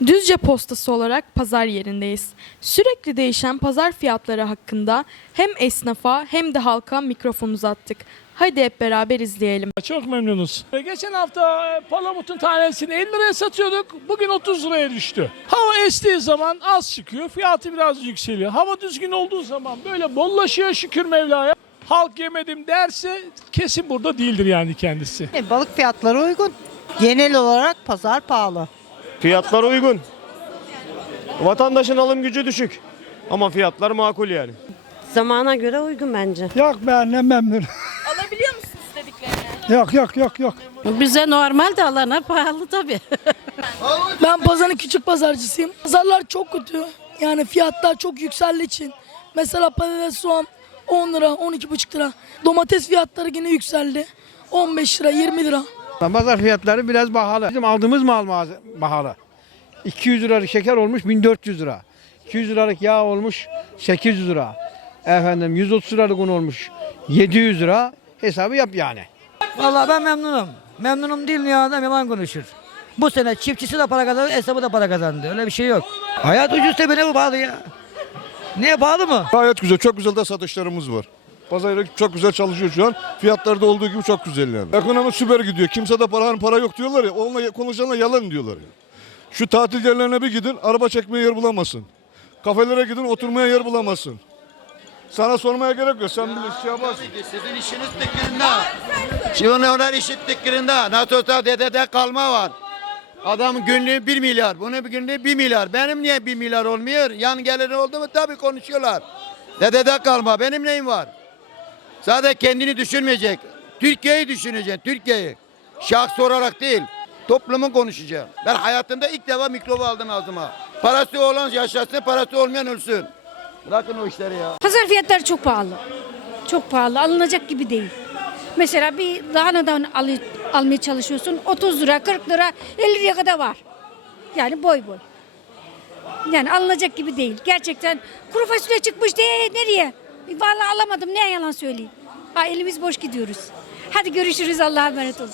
Düzce postası olarak pazar yerindeyiz. Sürekli değişen pazar fiyatları hakkında hem esnafa hem de halka mikrofon uzattık. Haydi hep beraber izleyelim. Çok memnunuz. E, Geçen hafta e, palamutun tanesini 50 liraya satıyorduk. Bugün 30 liraya düştü. Hava estiği zaman az çıkıyor. Fiyatı biraz yükseliyor. Hava düzgün olduğu zaman böyle bollaşıyor şükür Mevla'ya. Halk yemedim derse kesin burada değildir yani kendisi. E, balık fiyatları uygun. Genel olarak pazar pahalı. Fiyatlar uygun. Vatandaşın alım gücü düşük. Ama fiyatlar makul yani. Zamana göre uygun bence. Yok ben ne memnun. Alabiliyor musunuz istediklerini? Yok yok yok yok. Bize normal de alana pahalı tabii. Ben pazarın küçük pazarcısıyım. Pazarlar çok kötü. Yani fiyatlar çok yükseldiği için. Mesela patates soğan 10 lira, 12,5 lira. Domates fiyatları yine yükseldi. 15 lira, 20 lira. Pazar fiyatları biraz pahalı. Bizim aldığımız mal pahalı. 200 liralık şeker olmuş 1400 lira. 200 liralık yağ olmuş 800 lira. Efendim 130 liralık un olmuş 700 lira. Hesabı yap yani. Vallahi ben memnunum. Memnunum değil ya adam yalan konuşur. Bu sene çiftçisi de para kazandı, esnafı da para kazandı. Öyle bir şey yok. Hayat ucuz tabii ne bu pahalı ya? Niye pahalı mı? Gayet güzel, çok güzel de satışlarımız var. Pazar çok güzel çalışıyor şu an. Fiyatları da olduğu gibi çok güzel yani. Ekonomi süper gidiyor. Kimse de para, para yok diyorlar ya. Onunla konuşanlar yalan diyorlar ya. Şu tatil yerlerine bir gidin, araba çekmeye yer bulamazsın. Kafelere gidin, oturmaya yer bulamazsın. Sana sormaya gerek yok. Sen bilirsin, şey yaparsın. Sizin işiniz tıkkırında. Şimdi onlar işi tıkkırında. NATO'da dedede kalma var. Adam günlüğü 1 milyar. Bunun günlüğü 1 milyar. Benim niye 1 milyar olmuyor? Yan geliri oldu mu tabii konuşuyorlar. Dedede kalma. Benim neyim var? Sadece kendini düşünmeyecek. Türkiye'yi düşüneceksin. Türkiye'yi. Şahs olarak değil. Toplumu konuşacağım. Ben hayatımda ilk defa mikrobu aldım ağzıma. Parası olan yaşasın, parası olmayan ölsün. Bırakın o işleri ya. Pazar fiyatları çok pahalı. Çok pahalı. Alınacak gibi değil. Mesela bir lahanadan al, almaya çalışıyorsun. 30 lira, 40 lira, 50 liraya kadar var. Yani boy boy. Yani alınacak gibi değil. Gerçekten kuru fasulye çıkmış de nereye? Vallahi alamadım ne yalan söyleyeyim. Ha, elimiz boş gidiyoruz. Hadi görüşürüz Allah'a emanet olun.